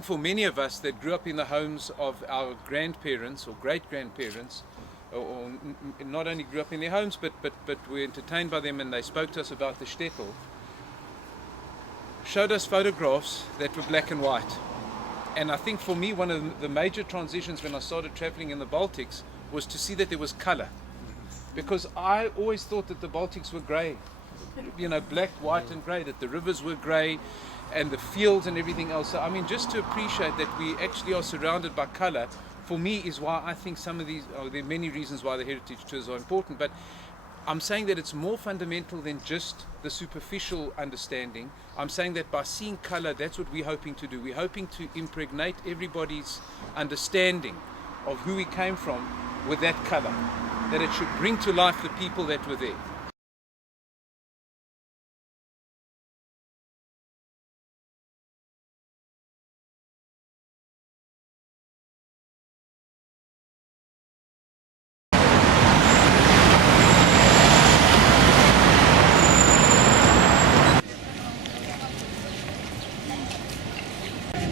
think for many of us that grew up in the homes of our grandparents or great-grandparents, or not only grew up in their homes, but were entertained by them and they spoke to us about the shtetl, showed us photographs that were black and white. And I think for me, one of the major transitions when I started traveling in the Baltics was to see that there was color. Because I always thought that the Baltics were gray, you know, black, white and gray, that the rivers were gray and the fields and everything else. So, I mean, just to appreciate that we actually are surrounded by color, for me is why I think some of these, there are many reasons why the heritage tours are important, but I'm saying that it's more fundamental than just the superficial understanding. I'm saying that by seeing color, that's what we're hoping to do. We're hoping to impregnate everybody's understanding of who we came from with that color, that it should bring to life the people that were there.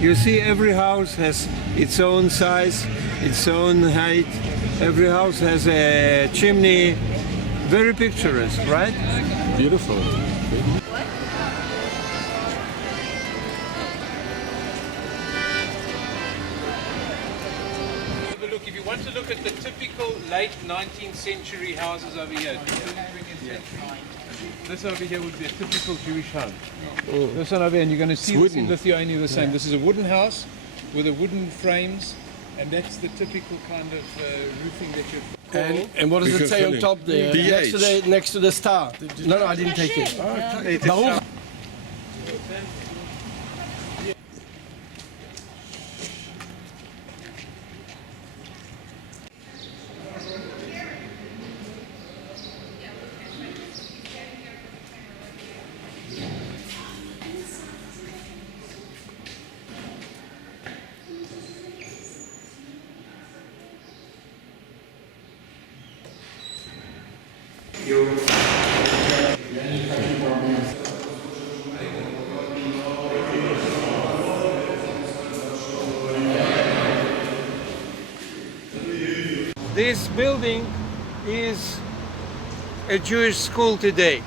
You see, every house has its own size, its own height. Every house has a chimney. Very picturesque, right? Beautiful. Have a look. If you want to look at the typical late 19th century houses over here, this over here would be a typical Jewish home. This one over here, and you're going to see this in Lithuania the same. This is a wooden house with a wooden frames, and that's the typical kind of roofing that you've. And what does it say on top there? Next to the star. No, I didn't take it. Baruch. This building is a Jewish school today,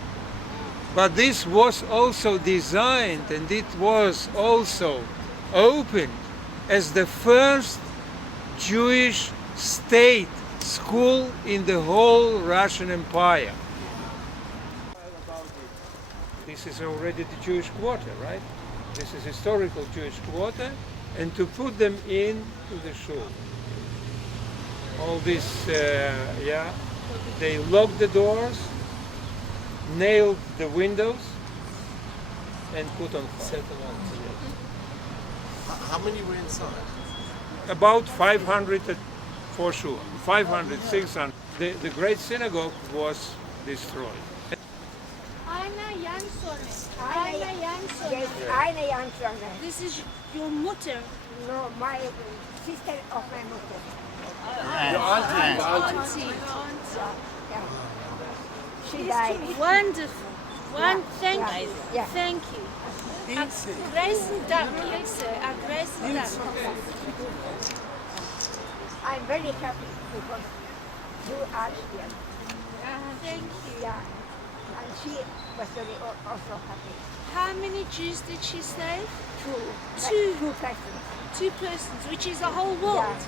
but this was also designed and it was also opened as the first Jewish state school in the whole Russian Empire. This is already the Jewish quarter, right? This is historical Jewish quarter, and to put them into the shul. All this, they locked the doors, nailed the windows, and put on fire. How many were inside? About 500 for sure, 500, 600. The great synagogue was destroyed. Eine Jansone. Yes, eine Jansone. This is your mutter. No, my sister of my mother. Auntie. Yeah. She died. Wonderful. Thank you. Yeah. Thank you. Großen Dank, Lisa. Großen Dank. I'm very happy because you are here. Thank you. Yeah. And she was very also happy. How many Jews did she save? Two persons. 2 persons, which is a whole world. Yeah.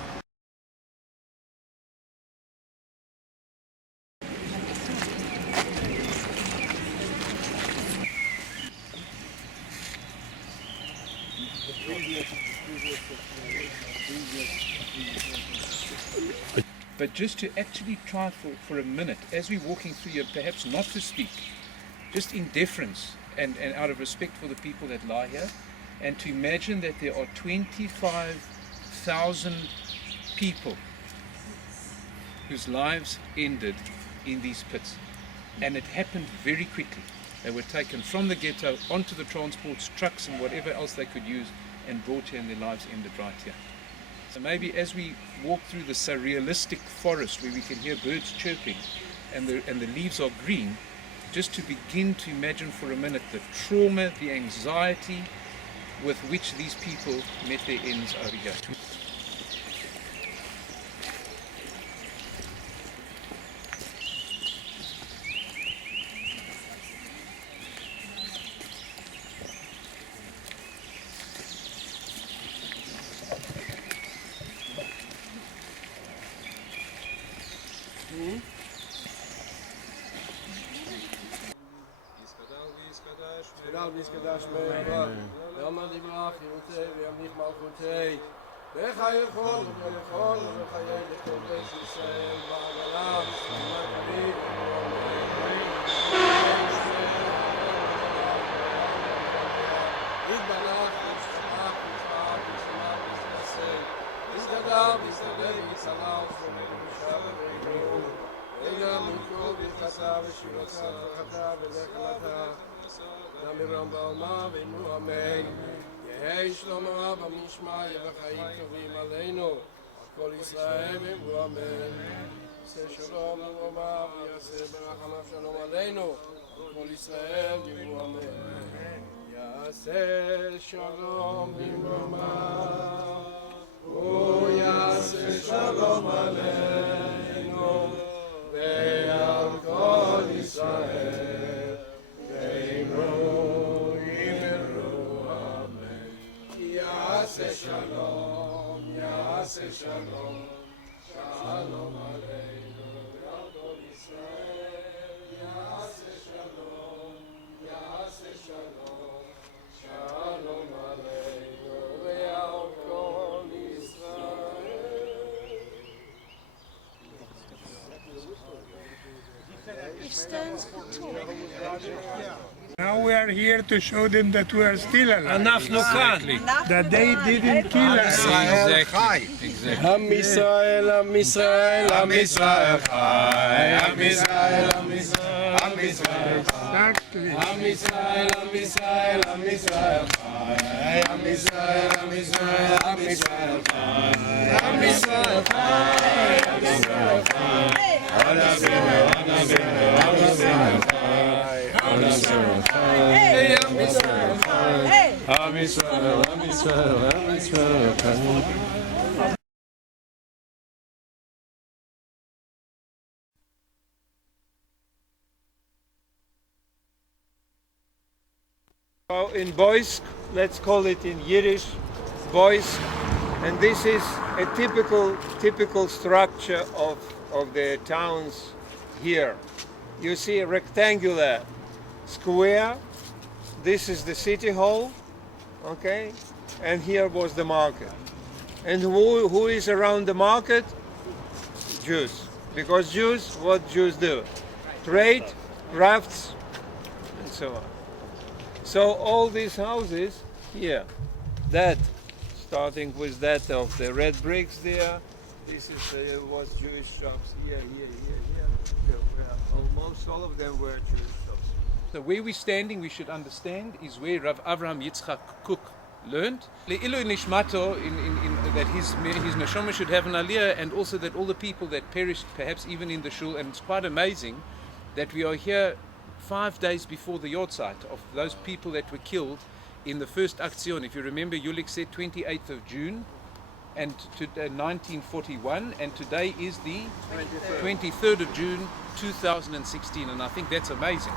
But just to actually try for a minute, as we're walking through here, perhaps not to speak, just in deference and out of respect for the people that lie here, and to imagine that there are 25,000 people whose lives ended in these pits. And it happened very quickly. They were taken from the ghetto onto the transports, trucks and whatever else they could use and brought here, and their lives ended right here. So maybe as we walk through the surrealistic forest where we can hear birds chirping and the leaves are green, just to begin to imagine for a minute the trauma, the anxiety, with which these people met their ends over here. Genau, wie es gedacht wird. Wir haben die Brache, wir haben nicht mal gut. Wir gehen voll, wir voll, wir gehen nicht gut. Das ist Bagala, יהי שלום רב המשמע וחיים טובים עלינו כל ישראל יבוא אמן יעשה שלום וברמה ויעשה ברחמיו שלום עלינו כל ישראל יבוא אמן יעשה שלום וברמה ויעשה שלום עלינו ועל כל ישראל ואמרו יאמרו אמן יעשה שלום שלום עלינו ועל כל ישראל יעשה שלום שלום עלינו ועל כל ישראל. It stands for talk. Now we are here to show them that we are still alive. אנחנו כאן. That they didn't kill us. עם ישראל, עם ישראל, עם ישראל חי. עם ישראל, עם ישראל, עם ישראל חי. עם ישראל, עם ישראל, עם ישראל חי. עם ישראל, עם ישראל, עם ישראל חי. עם ישראל חי. עם ישראל חי. עם ישראל חי. עם ישראל חי. עם ישראל חי. עם ישראל חי. עם ישראל, עם ישראל, עם ישראל חי. In Boysk, let's call it in Yiddish, Boysk, and this is a typical structure of the towns here. You see a rectangular square. This is the city hall, okay, and here was the market. And who is around the market? Jews, because Jews, what Jews do? Trade, crafts, and so on. So all these houses here, that, starting with that of the red bricks there, this is was Jewish shops here. Almost all of them were Jewish shops. So where we're standing, we should understand, is where Rav Avraham Yitzchak Kook learned. Le'ilu nishmato, that his neshama should have an aliyah, and also that all the people that perished, perhaps even in the shul, and it's quite amazing that we are here 5 days before the yahrzeit of those people that were killed in the first Aktion. If you remember, Yulik said 28th of June and 1941, and today is the 23rd of June 2016, and I think that's amazing.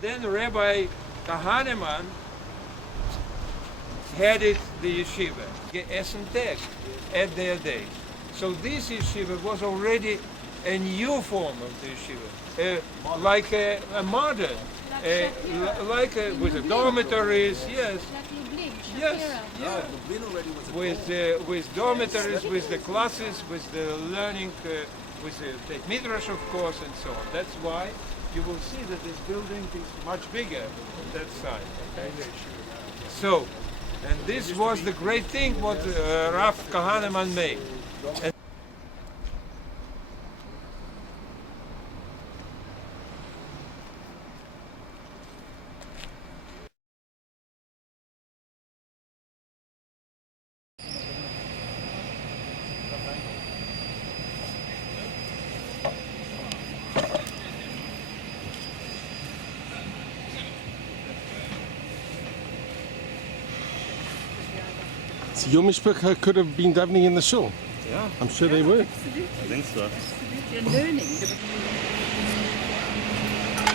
Then Rabbi Kahaneman headed the yeshiva, Essentek, at their day. So this yeshiva was already a new form of the yeshiva, like a modern, with the dormitories, yes. Yes, yeah. With dormitories, with the classes, with the learning, with the Beit Midrash, of course, and so on. That's why you will see that this building is much bigger on that side. Okay? So, and this was the great thing what Rav Kahaneman made. And So your mishpacha could have been davening in the shul. yeah. I'm sure they would. I think so. You're learning.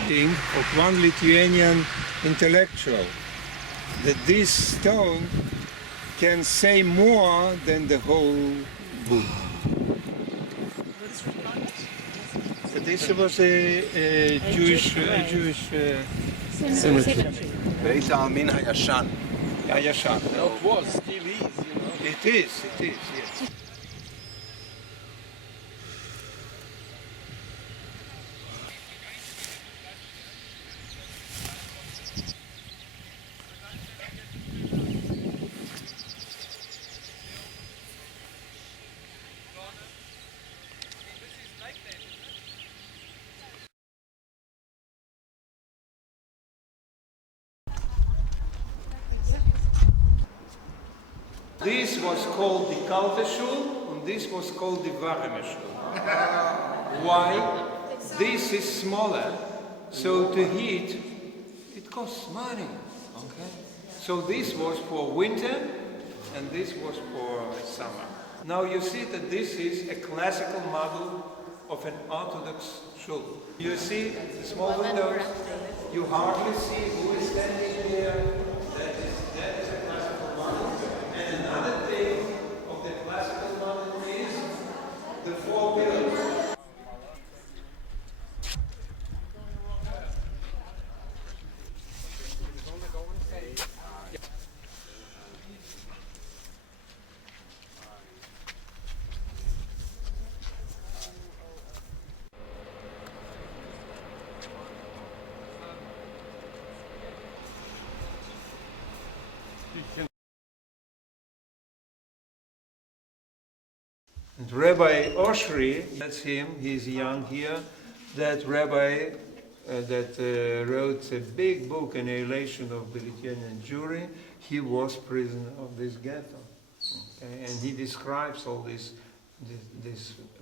Thing of one Lithuanian intellectual, that this stone can say more than the whole book. This was a Jewish Cemetery. בית העלמין הישן. Ayashan. It was, still is, you know. It is, yes. This was called the Kalteshul, and this was called the Varemeshul. Why? This is smaller, so to heat, it costs money. Okay? So this was for winter, and this was for summer. Now you see that this is a classical model of an Orthodox shul. You see the small windows, you hardly see who is standing here. That is a classical model. And another thing of the classical model is the four pillars. And Rabbi Oshri, that's him, he's young here, that rabbi that wrote a big book, Annihilation of the Lithuanian Jewry. He was prisoner of this ghetto. Okay? And he describes all these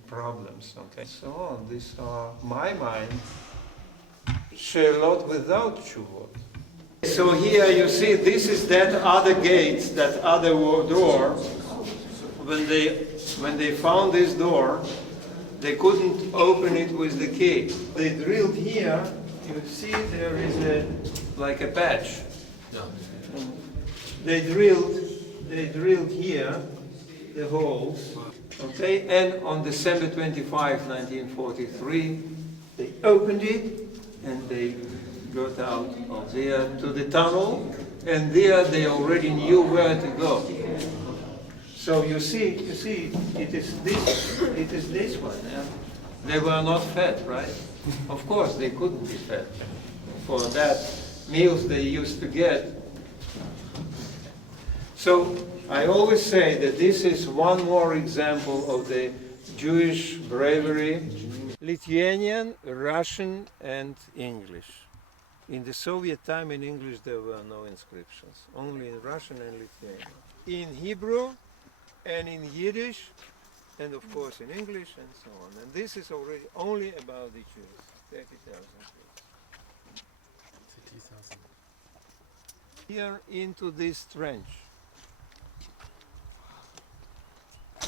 problems. Okay? So on, these are, my mind, Sheilot without Tshuvot. So here you see, this is that other gate, that other door. When they found this door, they couldn't open it with the key. They drilled here. You see, there is like a patch. They drilled here the holes. Okay, and on December 25, 1943, they opened it and they got out of there to the tunnel, and there they already knew where to go. So you see, it is this one. Yeah? They were not fed, right? Of course, they couldn't be fed. For that meals they used to get. So I always say that this is one more example of the Jewish bravery. Lithuanian, Russian, and English. In the Soviet time, in English there were no inscriptions, only in Russian and Lithuanian. In Hebrew, and in Yiddish, and of course in English, and so on. And this is already only about the Jews. 30,000 here into this trench.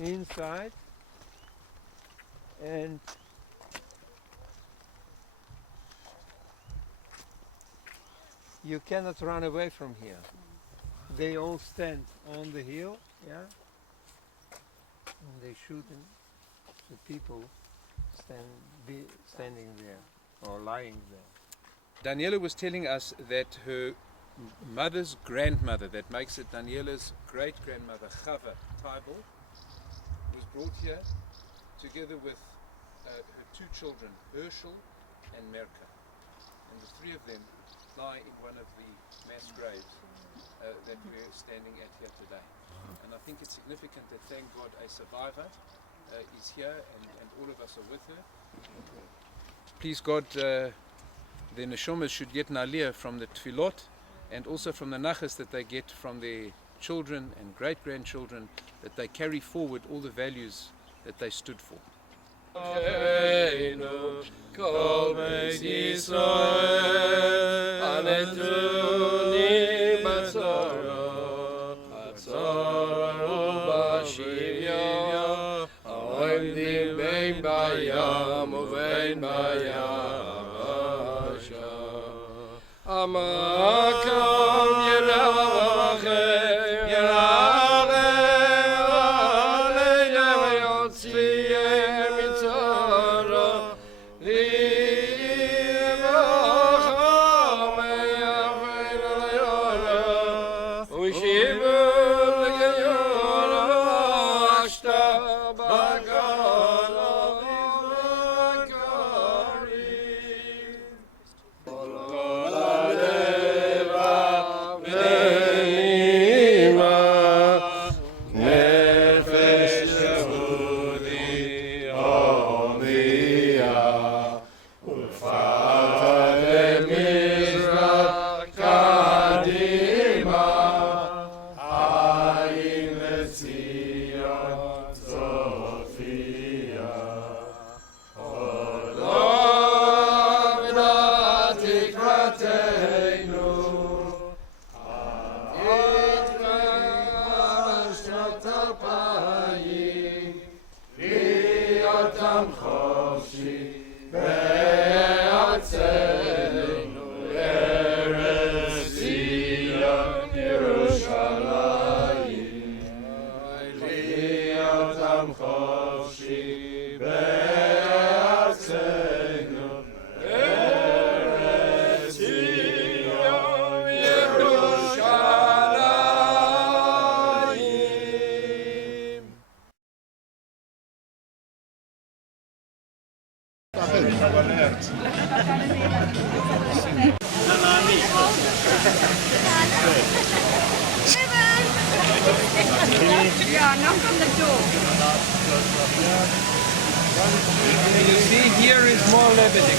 Inside, and you cannot run away from here. they all stand on the hill, yeah, and they shoot the people standing there or lying there. Daniela was telling us that her mother's grandmother, that makes it Daniela's great-grandmother, Chava Tybal, was brought here together with her two children, Herschel and Merka. And the three of them lie in one of the mass graves that we're standing at here today. And I think it's significant that, thank God, a survivor is here and all of us are with her. Please God, the neshamas should get an aliyah from the tefillot and also from the nachas that they get from their children and great-grandchildren, that they carry forward all the values that they stood for. Yeah, knock on the door. You see, here is more Lebanon.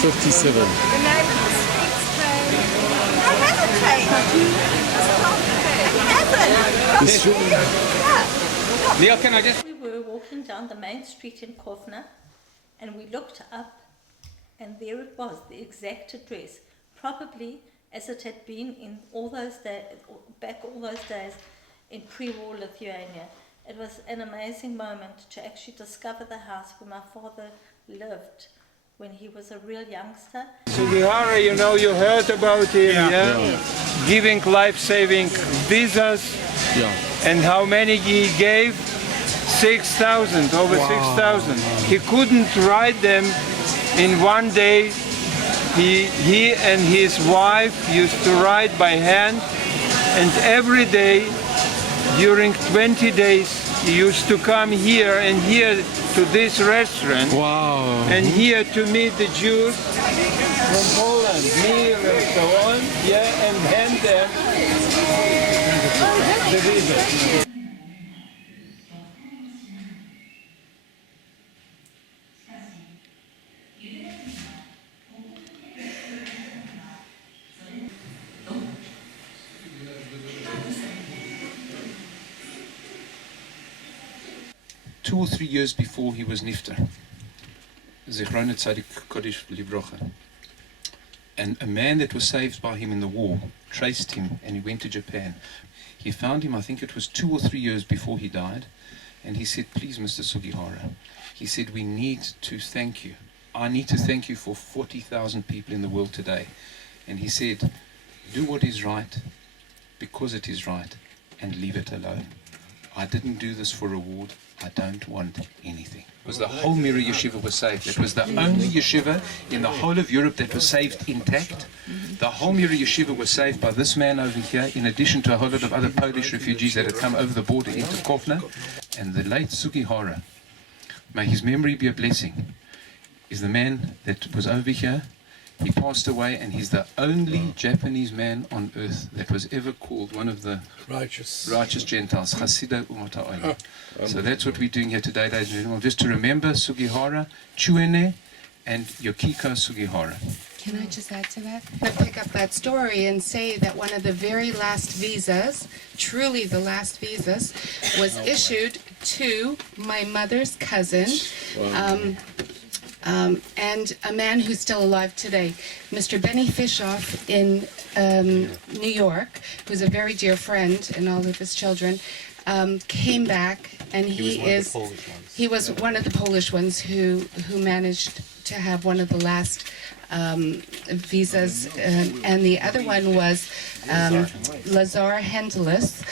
57. The name of the street's changed. It hasn't changed. It hasn't. Neil, can I just... We were walking down the main street in Kovna and we looked up and there it was, the exact address, probably as it had been in all those days, back all those days in pre-war Lithuania. It was an amazing moment to actually discover the house where my father lived when he was a real youngster. Sugihara, you know, you heard about him, yeah? Giving life-saving visas. Yeah. And how many he gave? 6,000, over 6,000. He couldn't write them in one day. He and his wife used to write by hand, and every day during 20 days he used to come here and here to this restaurant. Wow. And here to meet the Jews from Poland, Mir and so on, yeah, and hand them the visa. Two or 3 years before he was Nifter, Zichrona Tzadik Kodesh Livrocha, and a man that was saved by him in the war traced him and he went to Japan. He found him, I think it was 2 or 3 years before he died, and he said, please Mr. Sugihara, he said, we need to thank you. I need to thank you for 40,000 people in the world today. And he said, do what is right because it is right and leave it alone. I didn't do this for reward. I don't want anything. Because the whole Mira yeshiva was saved. It was the only yeshiva in the whole of Europe that was saved intact. The whole Mira yeshiva was saved by this man over here, in addition to a whole lot of other Polish refugees that had come over the border into Kofna. And the late Sugihara, may his memory be a blessing, is the man that was over here. He passed away, and he's the only Japanese man on earth that was ever called one of the righteous Gentiles, Chasida Umata Oile. So that's what we're doing here today, ladies and gentlemen, just to remember Sugihara, Chuene, and Yokiko Sugihara. Can I just add to that? I pick up that story and say that one of the very last visas, truly the last visas, was issued to my mother's cousin. And a man who's still alive today, Mr. Benny Fischoff in New York, who's a very dear friend and all of his children, came back, and he was one of the Polish ones who managed to have one of the last visas, and the other one was Lazar Hendelis.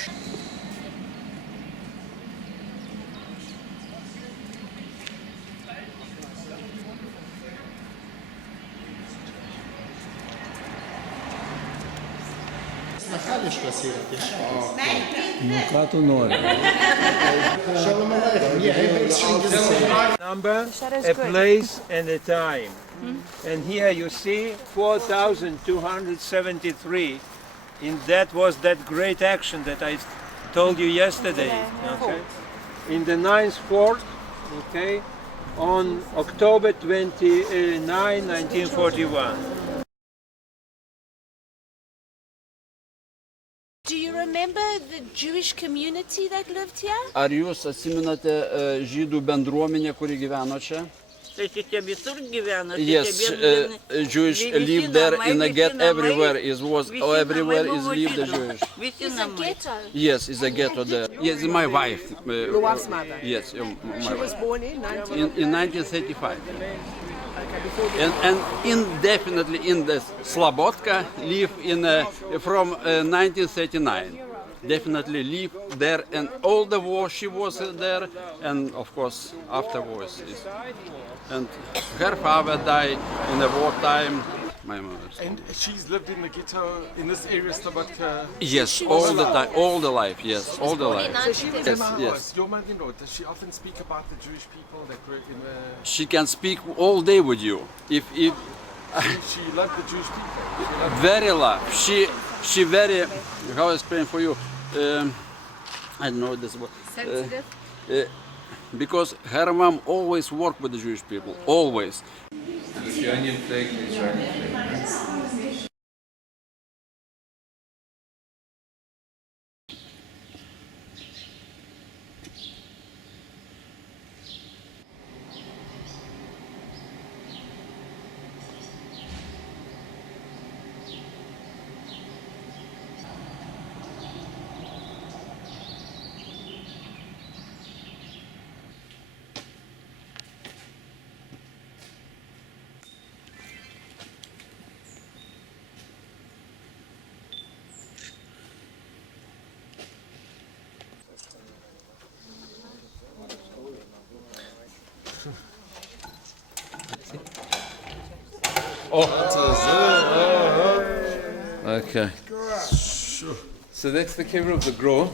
Number, a place, and a time. And here you see 4,273. And that was that great action that I told you yesterday. Okay? In the 9th fort, okay, on October 29, 1941. Do you remember the Jewish community that lived here? Ar jūs atsimenate žydų bendruomenę, kuri gyveno čia? Yes, Jewish lived there in a ghetto everywhere. Everywhere is lived the Jewish. It's a ghetto. Yes, it's a ghetto there. Yes, my wife. Luav's mother. Yes, She was born in 1935. And indefinitely in the Slobodka live from 1939. Definitely live there, and all the war she was there, and of course afterwards. And her father died in the wartime. My mother. And she's lived in the ghetto in this area, Slobodka? Yes, all the time, all the life. Yes, all the life. So she was yes. Your mother-in-law, does she often speak about the Jewish people that were in the... She can speak all day with you. If she loved the Jewish people. Very love. She very, how I explain for you? I don't know this word. Sensitive? Because her mom always worked with the Jewish people, always. The Lithuanian flag, the Israeli flag. Okay. So that's the cover of the grow.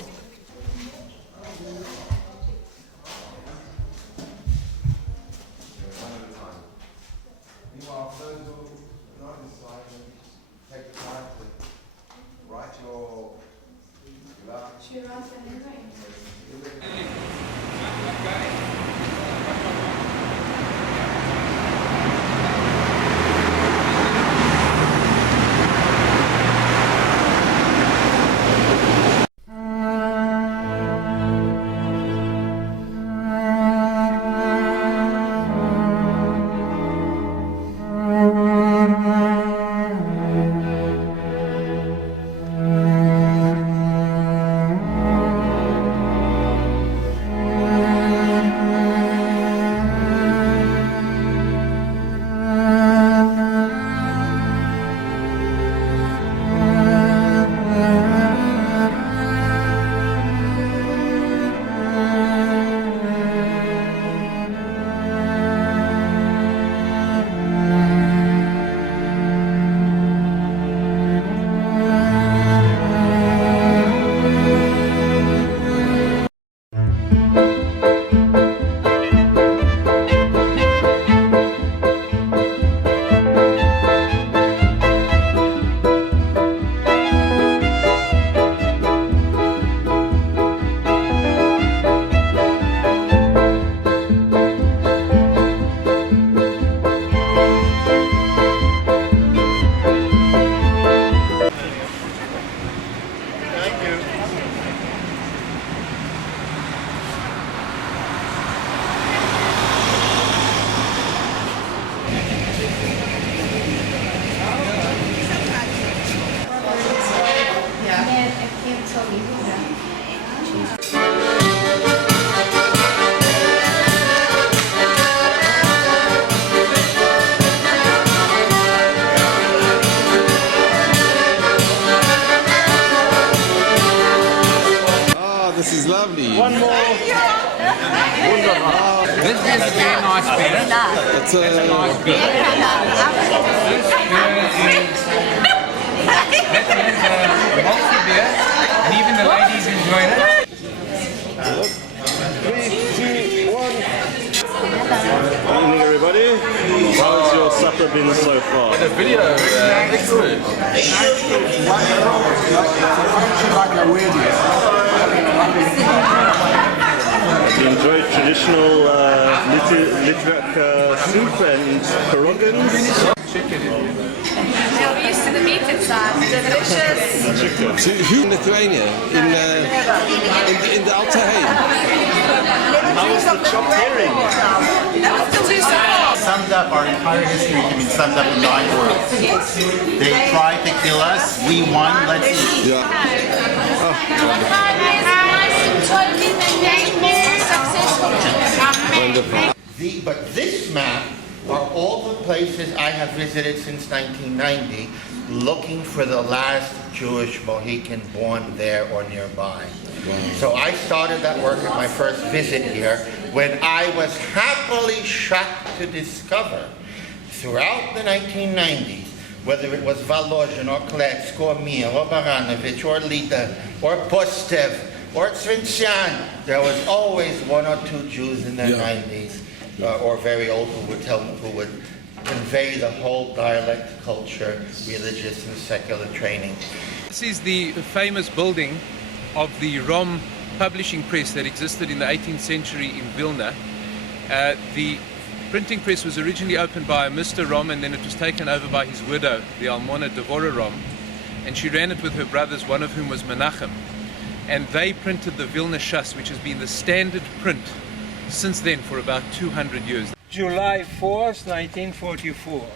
This is a very nice beer. It's a Nice beer. This beer is a malty beer, and even the ladies enjoy it. 3, 2, 1. Evening, everybody. How's your supper been so far? The video, excellent. You enjoyed traditional Lithuanian soup and pierogins? Now we're used to the meat inside. Delicious. Chicken. So who in Lithuania? In the Altair? How was the chopped herring? That was delicious. Summed up our entire history can be summed up in 9 words. They tried to kill us, we won, let's eat. Yeah. Wonderful. But this map are all the places I have visited since 1990, looking for the last Jewish Mohican born there or nearby. Wow. So I started that work at my first visit here when I was happily shocked to discover throughout the 1990s, whether it was Volozhin or Kletsk or Mir or Baranovich or Lita or Postev or Tzvinsyan, there was always 1 or 2 Jews in their 90s or very old who would convey the whole dialect, culture, religious and secular training. This is the famous building of the Rom publishing press that existed in the 18th century in Vilna. The printing press was originally opened by Mr. Rom, and then it was taken over by his widow, the Almona Devora Rom, and she ran it with her brothers, one of whom was Menachem. And they printed the Vilna Shas, which has been the standard print since then for about 200 years. July 4th, 1944.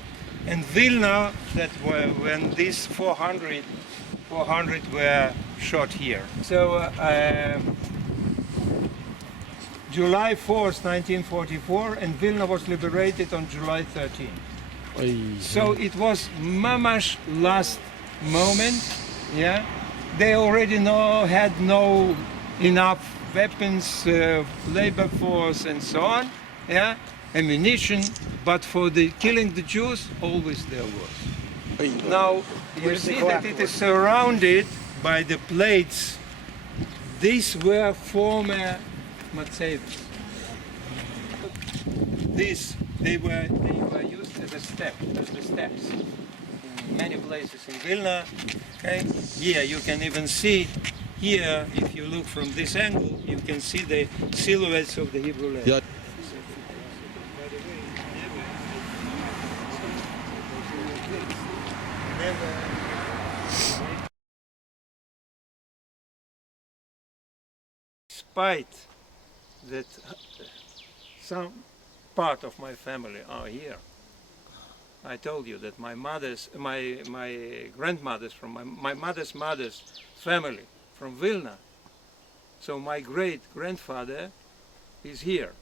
And Vilna, that were when these 400 were shot here. So July 4th, 1944, and Vilna was liberated on July 13th. So it was mamash last moment, yeah. They already had no enough weapons, labor force, and so on, yeah, ammunition. But for the killing the Jews, always there was. Now you see that it is surrounded by the plates. These were former matzevos. They were used as the steps in many places in Vilna. Okay, here you can even see. Here, if you look from this angle, you can see the silhouettes of the Hebrew letters. Yeah. Despite that some part of my family are here. I told you that my grandmother's from my mother's family from Vilna. So my great-grandfather is here.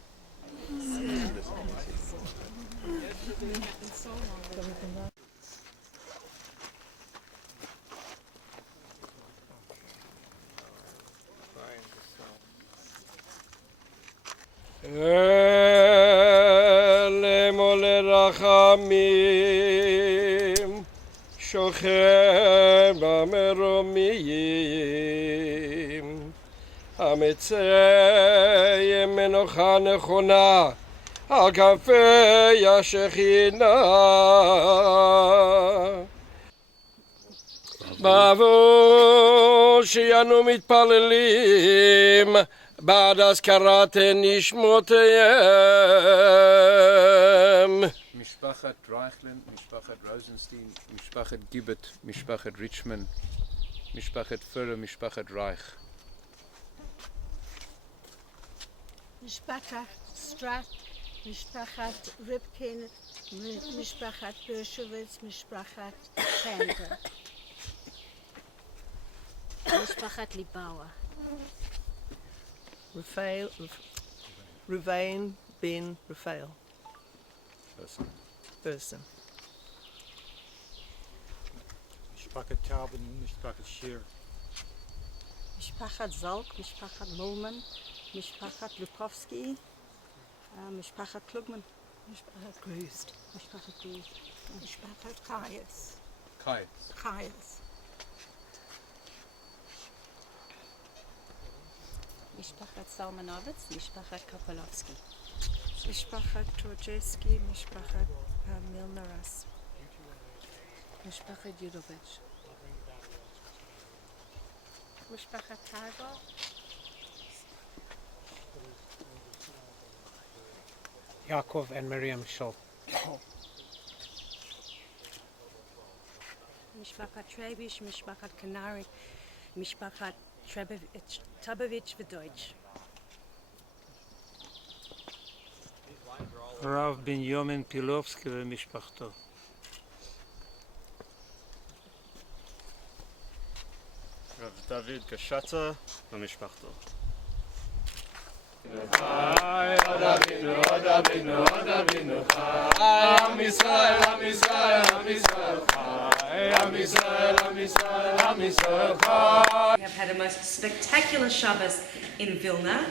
רחמים שוכן במרומים המצא מנוחה נכונה על כנפי השכינה בעבור שינו מתפללים בעד הזכרת נשמותיהם משפחת רייכלנד, משפחת רוזנשטיין, משפחת גיבט, משפחת ריצ'מן, משפחת פרר, משפחת רייך. משפחת סטרט, משפחת ריפקין, משפחת ברשוביץ, משפחת פנדר. משפחת ליבאווה. Ruvain ben Raphael. Person. Mishpachat Taubin, Mishpachat Shir. Mishpachat Zalk, Mishpachat Mulman, Mishpachat Lukowski, משפחת קלוגמן. משפחת גרוסט. משפחת גרוסט. משפחת קייס. קייס. משפחת סלמנוביץ, משפחת קופולובסקי. משפחת טרוצ'סקי, משפחת מילנרס. משפחת יודוביץ'. משפחת טאגו. Yaakov and Miriam Schultz. משפחת טרביש, משפחת קנארי, משפחת טבוביץ' ודויטש. הרב בנימין פילובסקי ומשפחתו. רב דוד קשצה ומשפחתו. חי, עוד אבינו, עוד אבינו, עוד אבינו, חי, עם ישראל, עם ישראל, עם ישראל, חי, עם ישראל, עם ישראל, עם ישראל, חי. We have had a most spectacular Shabbos in Vilna,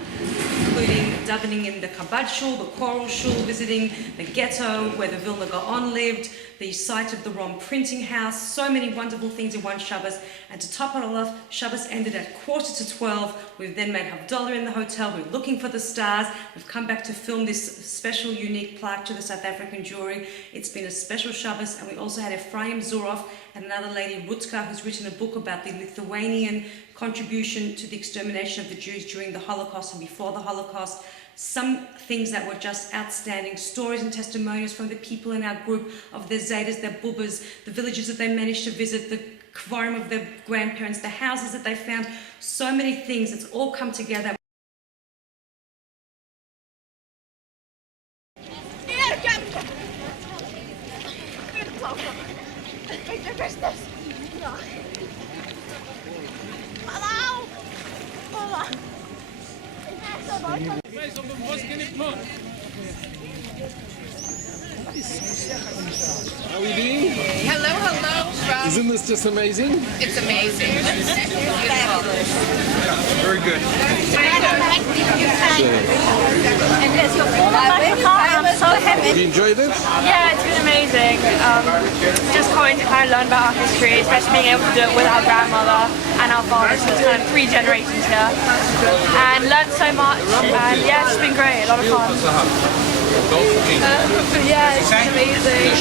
including davening in the Chabad Shul, the Choral Shul, visiting the ghetto where the Vilna Gaon lived, the site of the Rom printing house, so many wonderful things in one Shabbos. And to top it all off, Shabbos ended at 11:45. We've then made Havdalah in the hotel. We're looking for the stars. We've come back to film this special, unique plaque to the South African jury. It's been a special Shabbos, and we also had Ephraim Zurov and another lady, Rutka, who's written a book about the Lithuanian contribution to the extermination of the Jews during the Holocaust and before the Holocaust. Some things that were just outstanding, stories and testimonials from the people in our group of their Zaydas, their Bubbas, the villages that they managed to visit, the kvarim of their grandparents, the houses that they found, so many things. It's all come together. How are we doing? Hello, hello. Isn't this just amazing? It's amazing. Beautiful. Very good. And there's your former microphone. I'm so happy. You enjoyed it? Yeah, it's been amazing. Just going to kind of learn about our history, especially being able to do it with our grandmother and our father, so it's kind of 3 generations here. And learned so much, and yeah, it's been great, a lot of fun. Yeah, it's amazing.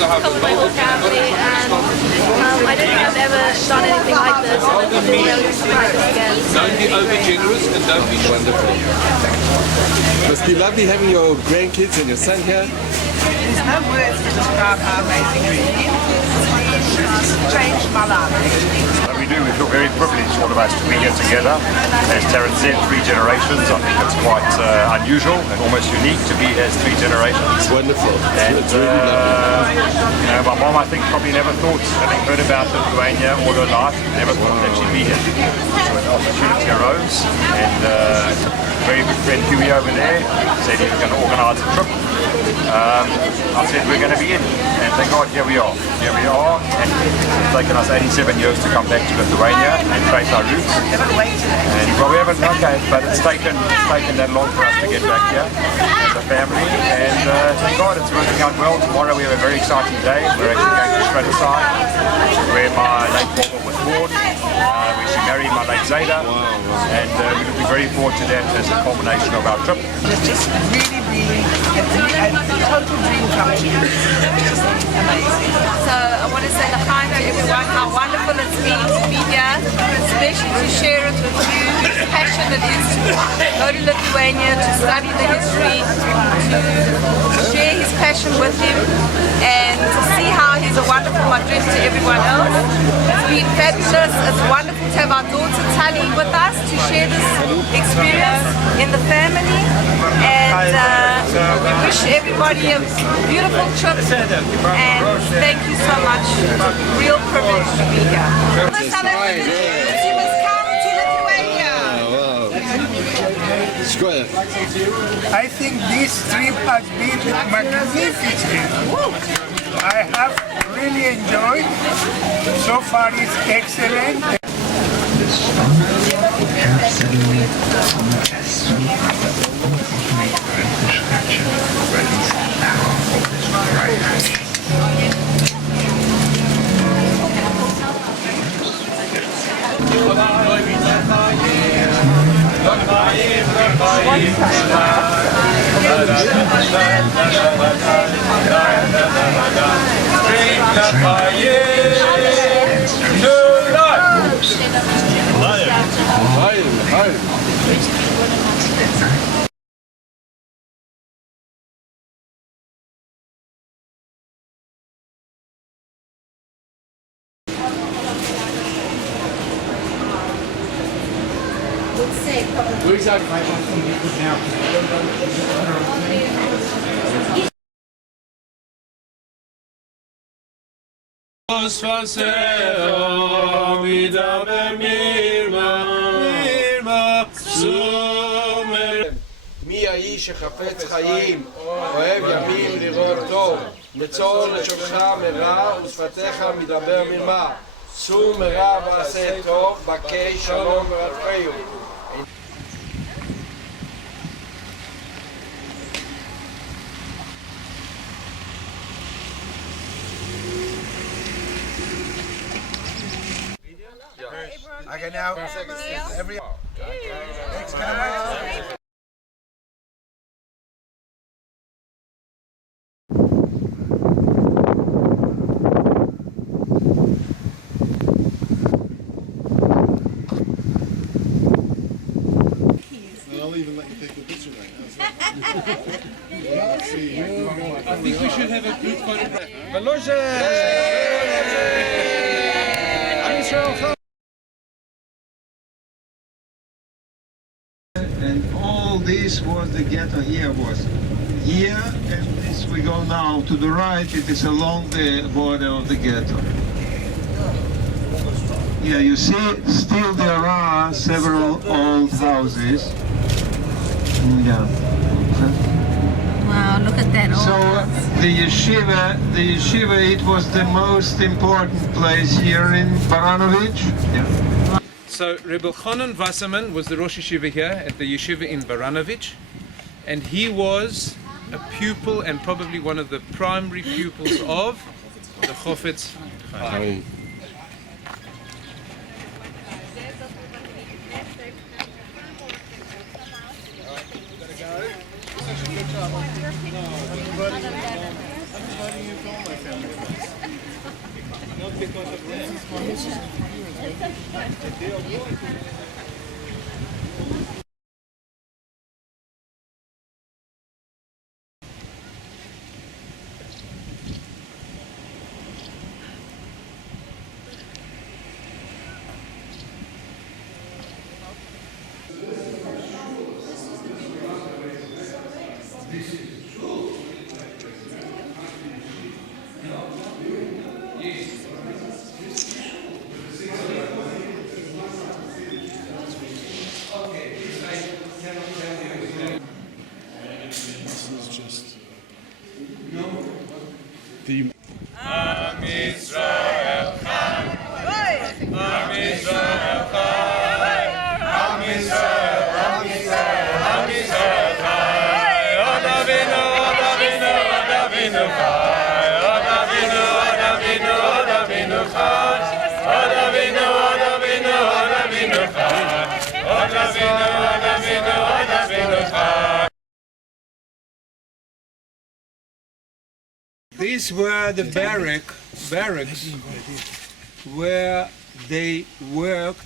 Come with my whole family, and I don't think I've ever done anything like this. So I'm really just practice again. Don't be over generous and don't be wonderful. It must be lovely having your grandkids and your son here. There's no words to describe how amazing it is. It's changed my life. We do, we feel very privileged, all of us, to be here together. As Terence said, 3 generations. I think it's quite unusual and almost unique to be here as 3 generations. It's wonderful. And, it's really lovely. You know, my mom, I think, probably never thought, having heard about Lithuania all her life, never thought that she'd be here. So an opportunity arose, and very good friend Huey over there said he was going to organise a trip. I said we're going to be in, and thank God here we are. Here we are, and it's taken us 87 years to come back to Lithuania and trace our roots. And well, we haven't, okay, but it's taken that long for us to get back here as a family, and thank God it's working out well. Tomorrow we have a very exciting day. We're actually going to Strathside, which is where my late father was born, where she married my late Zayda, and we're looking very forward to that as a culmination of our trip. It's just really been a total dream come true. It's just amazing. So I want to say l'chaim to everyone, how wonderful it's been to be here, especially to share it with you, the passion it is to go to Lithuania, to study the history, to share his passion with him, and to see how he's a wonderful madrid to everyone else. It's been fabulous. It's wonderful to have our daughter Tali with us to share this experience in the family, and we wish everybody a beautiful trip, and thank you so much. It's a real privilege to be here. You must come to Lithuania. Square. I think this trip has been magnificent. I have really enjoyed. So far it's excellent. Absolutely fantastic. מי האיש שחפץ חיים, אוהב ימים לראות טוב, נצור לשונך מרע ושפתיך מדבר מרמה, צור מרע ועשה טוב, בקש שלום ורדפהו. Okay, now every next kind I'll even let you take the picture right now. I think we should have a group photograph. And all this was the ghetto here and this we go now to the right, it is along the border of the ghetto. Yeah, you see still there are several old houses. Yeah. Wow, look at that. So the yeshiva, it was the most important place here in Baranovich. Yeah. So Rebbe Chanan Wasserman was the Rosh Yeshiva here at the yeshiva in Baranovich, and he was a pupil and probably one of the primary pupils of the Chofetz Chaim. Am Israel Chai, Am Israel Chai, Am Israel, Am Israel, Am Israel Chai, Od Avinu, Od Avinu, Od Avinu Chai, Od Avinu, Od Avinu, Od Avinu Chai, Od Avinu, Od Avinu, Od Avinu Chai, Od Avinu, Od Avinu, Od Avinu Chai. These were the barracks where they worked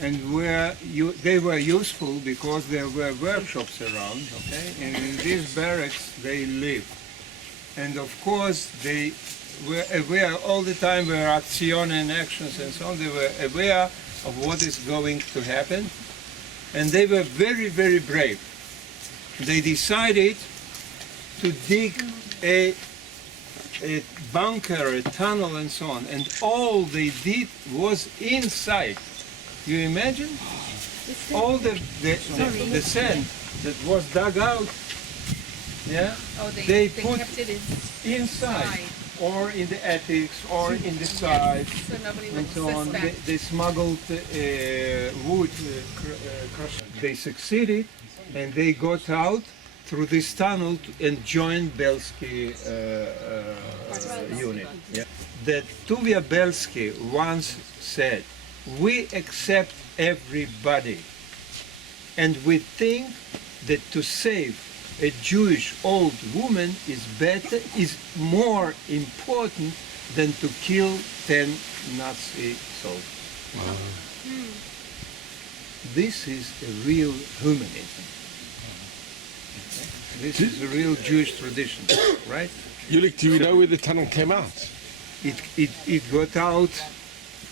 and where they were useful because there were workshops around, okay? And in these barracks they lived. And of course they were aware all the time, were action and actions and so on, they were aware of what is going to happen. And they were very, very brave. They decided to dig a bunker, a tunnel and so on, and all they did was inside. You imagine? All the sand that was dug out, yeah, they put kept it inside, or in the attics, or in the sides, so nobody and would so on. suspect. They smuggled wood, crushed. They succeeded, and they got out through this tunnel and join Belsky unit. Yeah. That Tuvia Belsky once said, "We accept everybody, and we think that to save a Jewish old woman is more important than to kill 10 Nazi soldiers." Wow. This is a real humanism. This is a real Jewish tradition, right? Yulik, do you know where the tunnel came out? It got out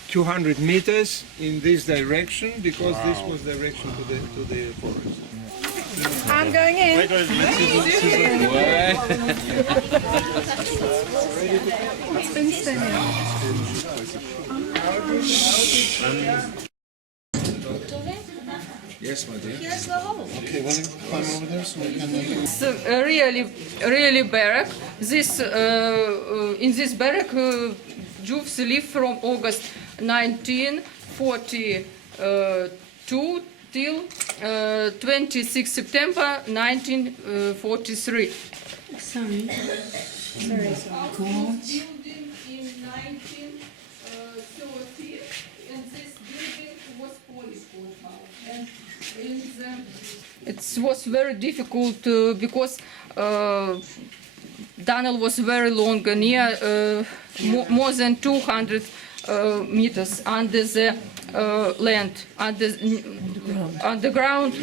200 meters in this direction because this was the direction to the forest. I'm going in. Wait, What's been spinning? Yes, my dear. Here's the hole. Okay, want to climb over there so we can... It's really barrack. This in this barrack, Jews live from August 1942 till 26 September 1943. Sorry. It was very difficult because tunnel was very long, near more than 200 meters under the land, underground.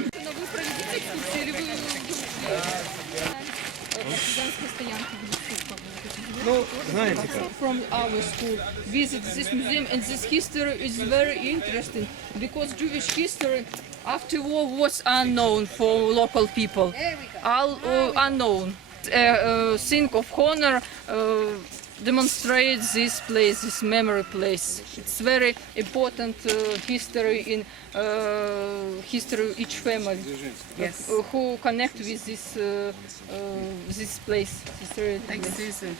From our school, visit this museum, and this history is very interesting because Jewish history after war was unknown for local people, all unknown. Thing of honor demonstrates this place, this memory place. It's very important history in history of each family. Yes. Who connect with this this place. Thanks, Susan.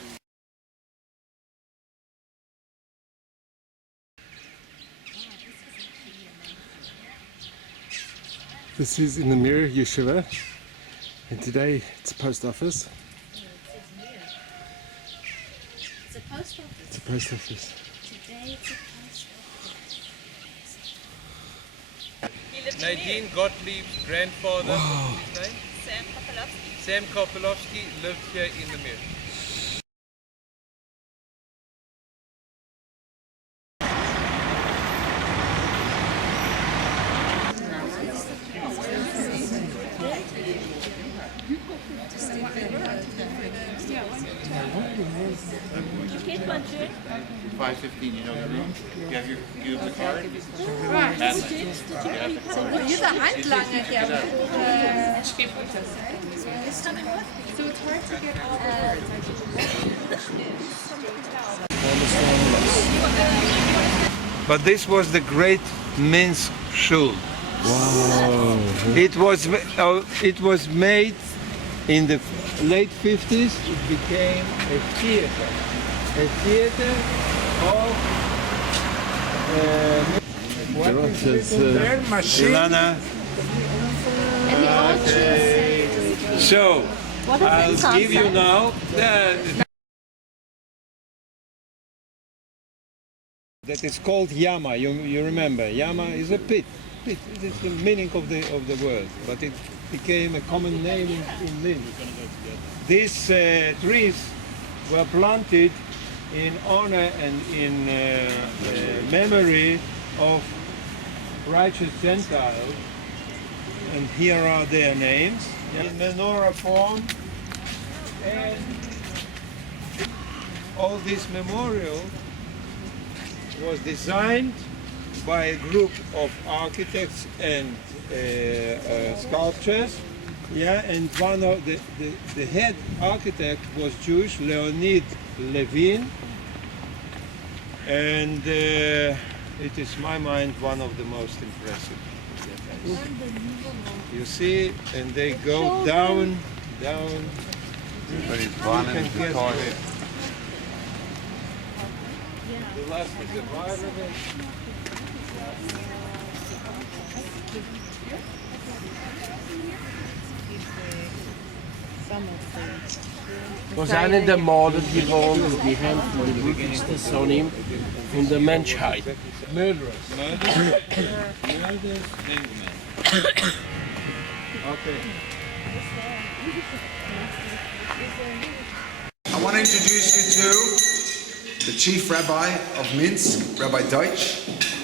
This is in the Mir Yeshiva, and today it's a post office. It's a post office. It's a post office. Today it's a post office. Nadine Gottlieb's grandfather, what's his name? Sam Kopolowski. Sam Kopolowski lived here in the Mir. $5.15, you know the room? You have the card? Right. You have the card. You're the handlanger here. So it's hard to get all But this was the great Minsk shul. Wow. It was made in the late 50s. It became a theater of what is written there? Machine. Ilana. So I'll give you now that is called Yama. You remember? Yama is a pit. It is the meaning of the word, but it became a common name in Minsk. These trees were planted in honor and in memory of righteous Gentiles, and here are their names in menorah form. And all this memorial was designed by a group of architects and sculptors. Yeah, and one of the head architect was Jewish, Leonid Levin, and it is, in my mind, one of the most impressive. You see, and they go down. But he's gone in the toilet. The last survivor. We zijn in de mode geworden, die gaan van de bloedigste zonim van de mensheid. Murderers. Okay. I want to introduce you to the chief rabbi of Minsk, Rabbi Deutsch.